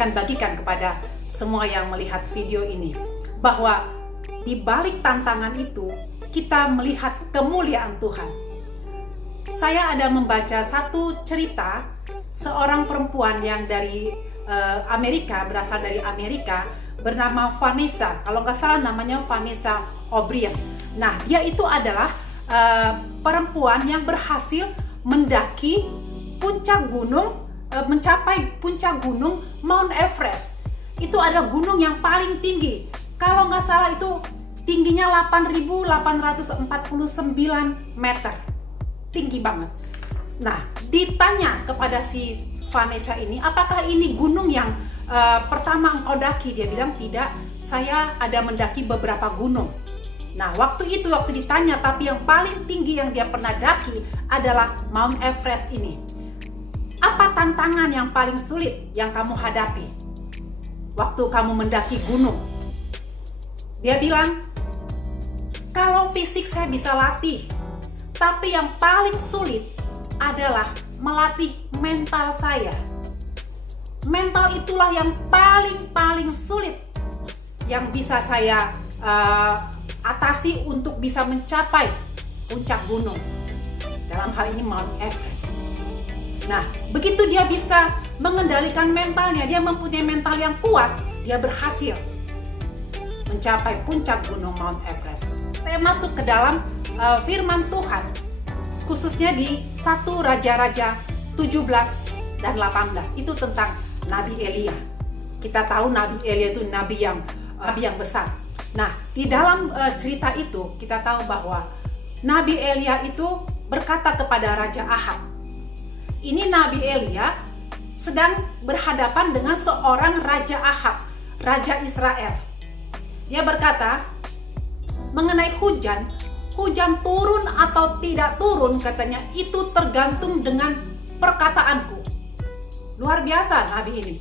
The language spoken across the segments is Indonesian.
akan bagikan kepada semua yang melihat video ini, bahwa di balik tantangan itu kita melihat kemuliaan Tuhan. Saya ada membaca satu cerita seorang perempuan yang dari Amerika, berasal dari Amerika, bernama Vanessa. Kalau nggak salah namanya Vanessa O'Brien. Nah, dia itu adalah perempuan yang berhasil mendaki puncak gunung, mencapai puncak gunung Mount Everest. Itu adalah gunung yang paling tinggi. Kalau nggak salah itu tingginya 8.849 meter. Tinggi banget. Nah, ditanya kepada si Vanessa ini, apakah ini gunung yang pertama engkau daki? Dia bilang, tidak, saya ada mendaki beberapa gunung. Nah, waktu ditanya, tapi yang paling tinggi yang dia pernah daki adalah Mount Everest ini. Apa tantangan yang paling sulit yang kamu hadapi waktu kamu mendaki gunung? Dia bilang, kalau fisik saya bisa latih, tapi yang paling sulit adalah melatih mental saya. Mental itulah yang paling sulit yang bisa saya atasi untuk bisa mencapai puncak gunung. Dalam hal ini Mount Everest. Nah, begitu dia bisa mengendalikan mentalnya, dia mempunyai mental yang kuat, dia berhasil mencapai puncak gunung Mount Everest. Saya masuk ke dalam firman Tuhan, khususnya di 1 Raja-Raja 17 dan 18. Itu tentang Nabi Elia. Kita tahu Nabi Elia itu nabi yang besar. Nah, di dalam cerita itu kita tahu bahwa Nabi Elia itu berkata kepada Raja Ahab. Ini Nabi Elia sedang berhadapan dengan seorang Raja Ahab, Raja Israel. Dia berkata, mengenai hujan turun atau tidak turun, katanya, itu tergantung dengan perkataanku. Luar biasa Nabi ini.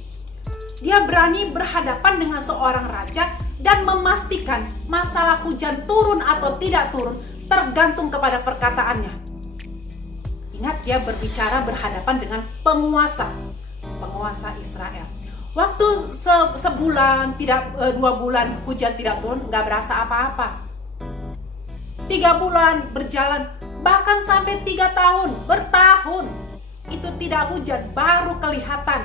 Dia berani berhadapan dengan seorang raja dan memastikan masalah hujan turun atau tidak turun tergantung kepada perkataannya. Ingat, dia berbicara berhadapan dengan penguasa Israel. Waktu sebulan, 2 bulan hujan tidak turun, nggak berasa apa-apa. 3 bulan berjalan, bahkan sampai 3 tahun, bertahun, itu tidak hujan, baru kelihatan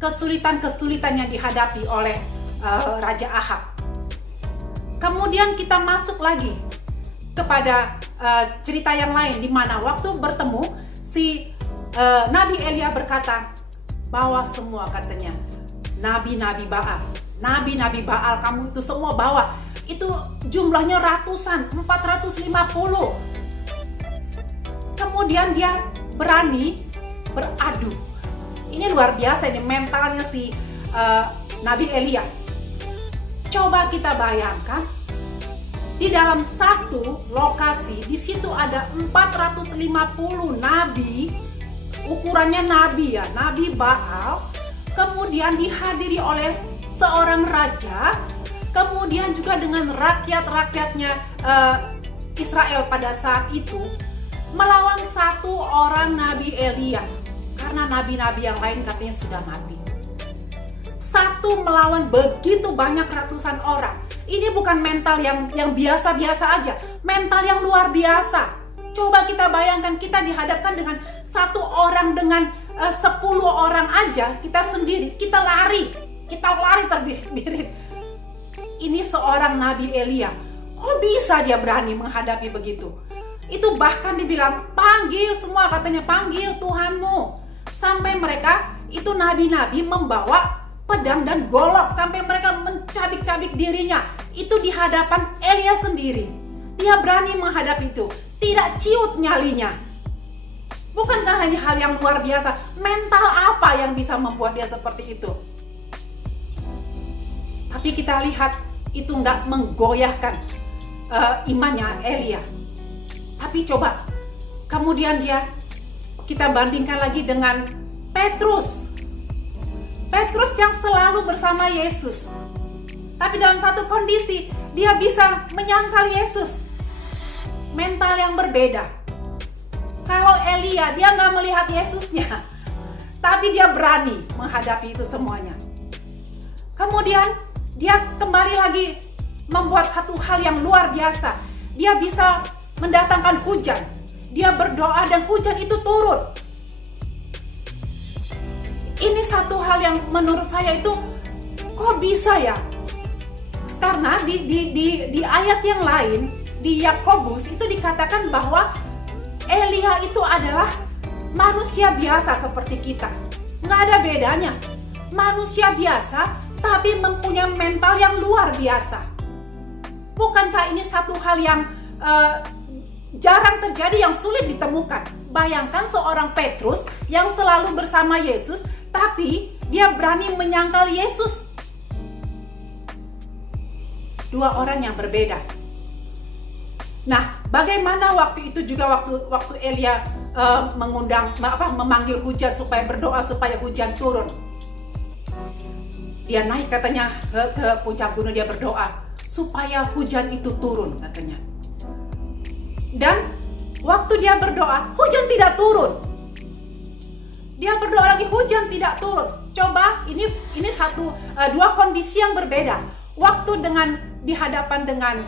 kesulitan yang dihadapi oleh Raja Ahab. Kemudian kita masuk lagi kepada cerita yang lain, di mana waktu bertemu si Nabi Elia berkata bahwa semua, katanya, nabi-nabi Baal, kamu itu semua bawa. Itu jumlahnya ratusan, 450. Kemudian dia berani beradu. Ini luar biasa, ini mentalnya si Nabi Elia. Coba kita bayangkan, di dalam satu lokasi, di situ ada 450 nabi, ukurannya nabi ya, nabi Baal, kemudian dihadiri oleh seorang raja, kemudian juga dengan rakyat-rakyatnya Israel pada saat itu, melawan satu orang Nabi Elia, karena nabi-nabi yang lain katanya sudah mati. Satu melawan begitu banyak ratusan orang. Ini bukan mental yang biasa-biasa aja, mental yang luar biasa. Coba kita bayangkan, kita dihadapkan dengan satu orang, dengan 10 orang aja, kita sendiri, kita lari terbirit-birit. Ini seorang Nabi Elia, kok bisa dia berani menghadapi begitu? Itu bahkan dibilang, panggil semua, katanya, panggil Tuhanmu. Sampai mereka, itu nabi-nabi membawa pedang dan golok, sampai mereka mencabik-cabik dirinya. Itu di hadapan Elia sendiri. Dia berani menghadapi itu, tidak ciut nyalinya. Bukankah hanya hal yang luar biasa? Mental apa yang bisa membuat dia seperti itu? Tapi kita lihat, itu nggak menggoyahkan imannya Elia. Tapi coba, kemudian kita bandingkan lagi dengan Petrus yang selalu bersama Yesus. Tapi dalam satu kondisi, dia bisa menyangkal Yesus. Mental yang berbeda. Kalau Elia, dia nggak melihat Yesusnya. tapi dia berani menghadapi itu semuanya. Kemudian dia kembali lagi membuat satu hal yang luar biasa. Dia bisa mendatangkan hujan. Dia berdoa dan hujan itu turun. Ini satu hal yang menurut saya itu kok bisa ya? Karena di ayat yang lain, di Yakobus itu dikatakan bahwa Elia itu adalah manusia biasa seperti kita. Nggak ada bedanya. Manusia biasa tapi mempunyai mental yang luar biasa. Bukankah ini satu hal yang jarang terjadi, yang sulit ditemukan? Bayangkan seorang Petrus yang selalu bersama Yesus, tapi dia berani menyangkal Yesus. Dua orang yang berbeda. Nah, bagaimana waktu itu juga waktu Elia memanggil hujan supaya berdoa supaya hujan turun. Dia naik katanya ke puncak gunung, dia berdoa supaya hujan itu turun katanya. Dan waktu dia berdoa, hujan tidak turun. Dia berdoa lagi, hujan tidak turun. Coba ini dua kondisi yang berbeda. Waktu di hadapan dengan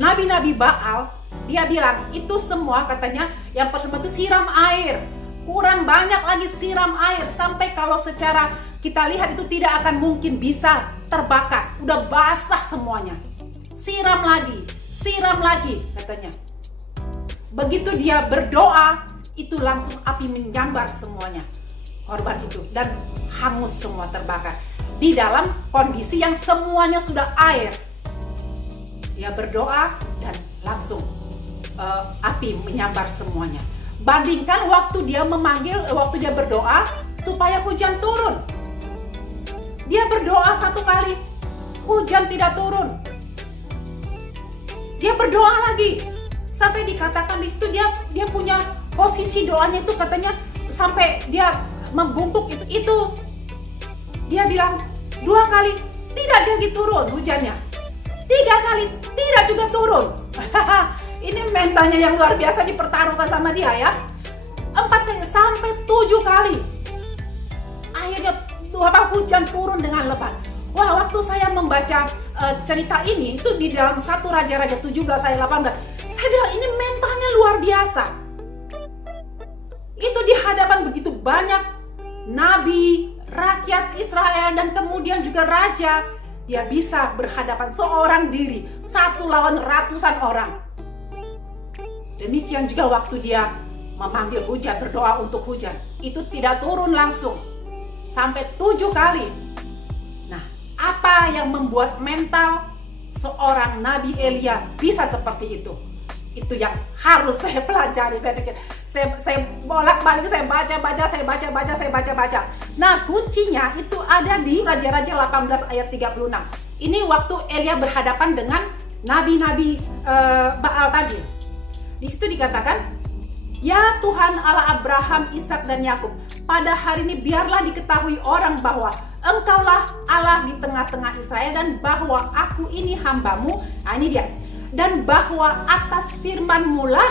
nabi-nabi Baal, dia bilang itu semua katanya yang pertama itu siram air, kurang banyak lagi siram air, sampai kalau secara kita lihat itu tidak akan mungkin bisa terbakar, udah basah semuanya. Siram lagi katanya. Begitu dia berdoa, itu langsung api menyambar semuanya korban itu dan hangus semua, terbakar di dalam kondisi yang semuanya sudah air. Dia berdoa dan langsung api menyambar semuanya. Bandingkan waktu dia berdoa supaya hujan turun. Dia berdoa satu kali, hujan tidak turun. Dia berdoa lagi sampai dikatakan di situ dia punya posisi doanya itu katanya sampai dia membungkuk itu. Dia bilang 2 kali tidak jadi turun hujannya. 3 kali tidak juga turun. Ini mentalnya yang luar biasa dipertaruhkan sama dia ya. 4 kali sampai 7 kali. Akhirnya hujan turun dengan lebat. Wah, waktu saya membaca cerita ini itu di dalam 1 Raja-Raja 17 ayat 18. Saya bilang ini mentalnya luar biasa. Itu di hadapan begitu banyak nabi, rakyat Israel, dan kemudian juga raja, dia bisa berhadapan seorang diri, 1 lawan ratusan orang. Demikian juga waktu dia memanggil hujan, berdoa untuk hujan, itu tidak turun langsung, sampai 7 kali. Nah, apa yang membuat mental seorang Nabi Elia bisa seperti itu? Itu yang harus saya pelajari. Saya pikir, saya bolak-balik, saya baca. Nah, kuncinya itu ada di Raja-Raja 18 ayat 36. Ini waktu Elia berhadapan dengan nabi-nabi Baal tadi. Di situ dikatakan, "Ya Tuhan Allah Abraham, Ishak dan Yakub, pada hari ini biarlah diketahui orang bahwa Engkaulah Allah di tengah-tengah Israel, dan bahwa aku ini hamba-Mu." Nah, ini dia. "Dan bahwa atas firman-Mu lah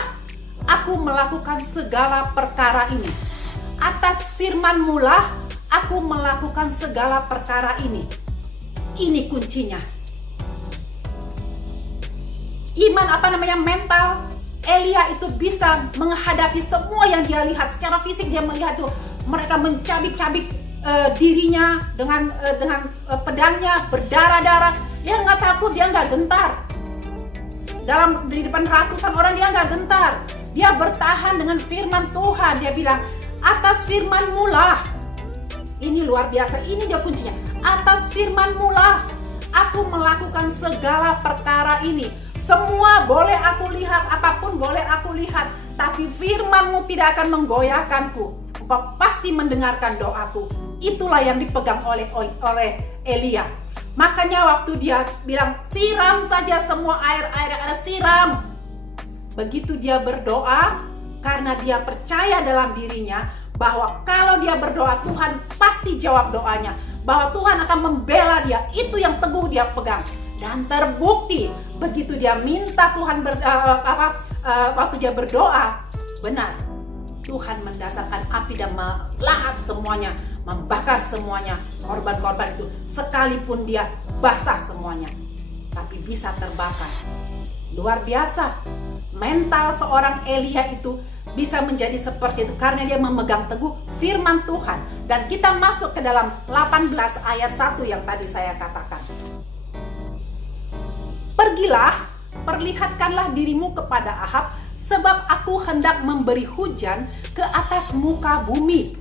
aku melakukan segala perkara ini." Atas firman-Mu lah aku melakukan segala perkara ini. Ini kuncinya. Mental Elia itu bisa menghadapi semua yang dia lihat. Secara fisik dia melihat tuh mereka mencabik-cabik dirinya dengan pedangnya, berdarah-darah. Dia nggak takut, dia nggak gentar. Di depan ratusan orang dia nggak gentar. Dia bertahan dengan firman Tuhan. Dia bilang, atas firman-Mu lah. Ini luar biasa, ini dia kuncinya. Atas firman-Mu lah aku melakukan segala perkara ini. Semua boleh aku lihat, apapun boleh aku lihat, tapi firman-Mu tidak akan menggoyahkanku. Engkau pasti mendengarkan doaku. Itulah yang dipegang oleh Elia. Makanya waktu dia bilang, siram saja semua air ada, siram. Begitu dia berdoa, karena dia percaya dalam dirinya bahwa kalau dia berdoa, Tuhan pasti jawab doanya, bahwa Tuhan akan membela dia. Itu yang teguh dia pegang. Dan terbukti begitu dia minta Tuhan waktu dia berdoa, benar, Tuhan mendatangkan api dan melahap semuanya, membakar semuanya, korban-korban itu, sekalipun dia basah semuanya, tapi bisa terbakar. Luar biasa, mental seorang Elia itu bisa menjadi seperti itu karena dia memegang teguh firman Tuhan. Dan kita masuk ke dalam 18 ayat 1 yang tadi saya katakan. Pergilah, perlihatkanlah dirimu kepada Ahab, sebab aku hendak memberi hujan ke atas muka bumi.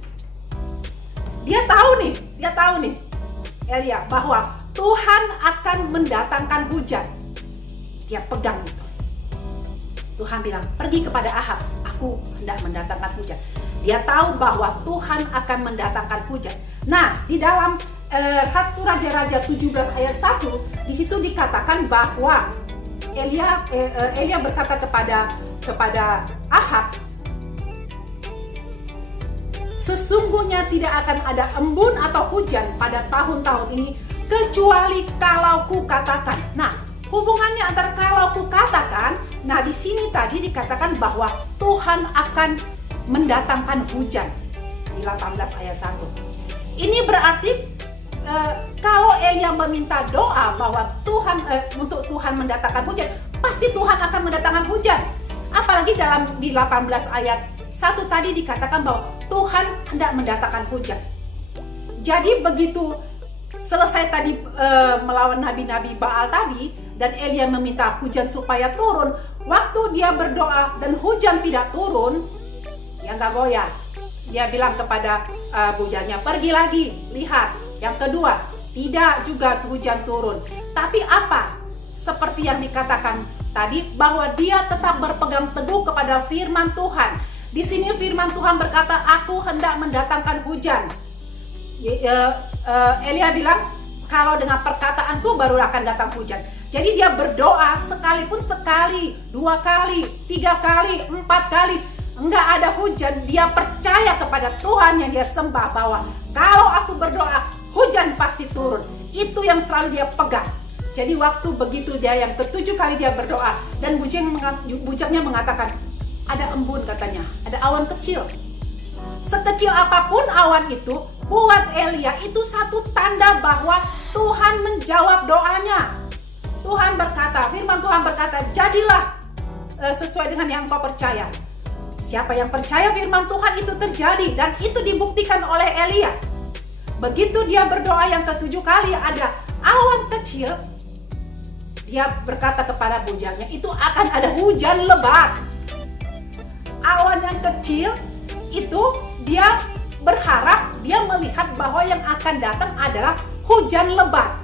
Dia tahu nih, Elia, bahwa Tuhan akan mendatangkan hujan. Dia pegang itu. Tuhan bilang, pergi kepada Ahab, aku hendak mendatangkan hujan. Dia tahu bahwa Tuhan akan mendatangkan hujan. Nah, di dalam 1 Raja-Raja 17 ayat 1, di situ dikatakan bahwa Elia berkata kepada Ahab, sesungguhnya tidak akan ada embun atau hujan pada tahun-tahun ini kecuali kalau ku katakan. Nah, hubungannya antara kalau ku katakan, nah di sini tadi dikatakan bahwa Tuhan akan mendatangkan hujan di 18 ayat 1. Ini berarti kalau Elia meminta doa bahwa untuk Tuhan mendatangkan hujan, pasti Tuhan akan mendatangkan hujan. Apalagi di 18 ayat 1 tadi dikatakan bahwa Tuhan hendak mendatangkan hujan. Jadi begitu selesai tadi melawan nabi-nabi Baal tadi, dan Elia meminta hujan supaya turun, waktu dia berdoa dan hujan tidak turun, dia nggak goyah. Dia bilang kepada bujalnya, pergi lagi, lihat. Yang kedua, tidak juga hujan turun. Tapi apa? Seperti yang dikatakan tadi, bahwa dia tetap berpegang teguh kepada firman Tuhan. Di sini firman Tuhan berkata, aku hendak mendatangkan hujan. Elia bilang, kalau dengan perkataanku baru akan datang hujan. Jadi dia berdoa sekalipun sekali, 2 kali, 3 kali, 4 kali, enggak ada hujan. Dia percaya kepada Tuhan yang dia sembah, bahwa kalau aku berdoa, hujan pasti turun. Itu yang selalu dia pegang. Jadi waktu begitu dia yang ke-7 kali dia berdoa, dan bujaknya mengatakan, ada embun katanya, ada awan kecil. Sekecil apapun awan itu, buat Elia itu satu tanda bahwa Tuhan menjawab doanya. Tuhan berkata, firman Tuhan berkata, jadilah sesuai dengan yang engkau percaya. Siapa yang percaya firman Tuhan itu terjadi, dan itu dibuktikan oleh Elia. Begitu dia berdoa yang ke-7 kali ada awan kecil, dia berkata kepada bujalnya, itu akan ada hujan lebat. Awan yang kecil itu dia berharap, dia melihat bahwa yang akan datang adalah hujan lebat.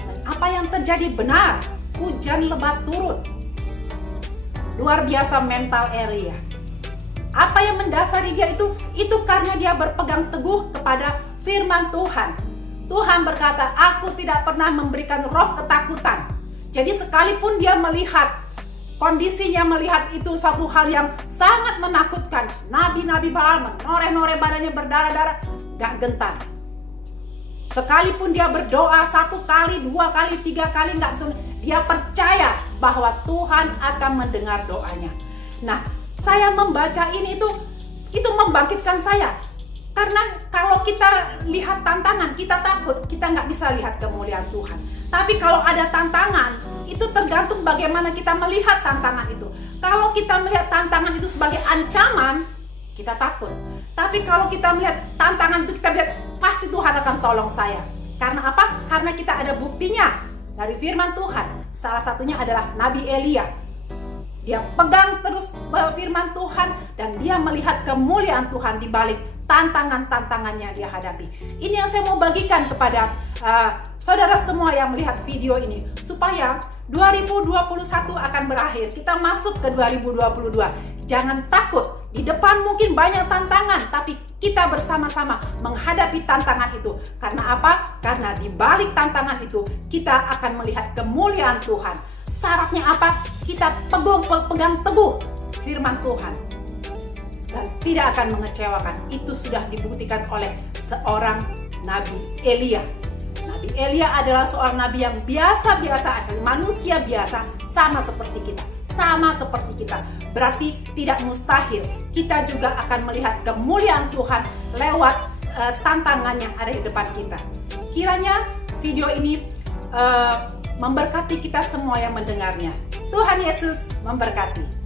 Dan apa yang terjadi? Benar, hujan lebat turun. Luar biasa mental Elia. Apa yang mendasari dia itu karena dia berpegang teguh kepada firman Tuhan. Tuhan berkata, aku tidak pernah memberikan roh ketakutan. Jadi sekalipun dia melihat kondisinya, melihat itu suatu hal yang sangat menakutkan, nabi-nabi Baal menoreh-noreh badannya berdarah-darah, gak gentar. Sekalipun dia berdoa 1 kali, 2 kali, 3 kali gak gentar, dia percaya bahwa Tuhan akan mendengar doanya. Nah, saya membaca ini itu membangkitkan saya. Karena kalau kita lihat tantangan, kita takut, kita nggak bisa lihat kemuliaan Tuhan. Tapi kalau ada tantangan, itu tergantung bagaimana kita melihat tantangan itu. Kalau kita melihat tantangan itu sebagai ancaman, kita takut. Tapi kalau kita melihat tantangan itu, kita lihat pasti Tuhan akan tolong saya. Karena apa? Karena kita ada buktinya dari firman Tuhan. Salah satunya adalah Nabi Elia. Dia pegang terus firman Tuhan, dan dia melihat kemuliaan Tuhan di balik tantangan-tantangannya dia hadapi. Ini yang saya mau bagikan kepada saudara semua yang melihat video ini, supaya 2021 akan berakhir, kita masuk ke 2022. Jangan takut, di depan mungkin banyak tantangan, tapi kita bersama-sama menghadapi tantangan itu. Karena apa? Karena di balik tantangan itu kita akan melihat kemuliaan Tuhan. Syaratnya apa? Kita pegang teguh firman Tuhan dan tidak akan mengecewakan. Itu sudah dibuktikan oleh seorang Nabi Elia. Nabi Elia adalah seorang nabi yang biasa-biasa, asal manusia biasa, sama seperti kita, sama seperti kita. Berarti tidak mustahil kita juga akan melihat kemuliaan Tuhan lewat tantangan yang ada di depan kita. Kiranya video ini memberkati kita semua yang mendengarnya. Tuhan Yesus memberkati.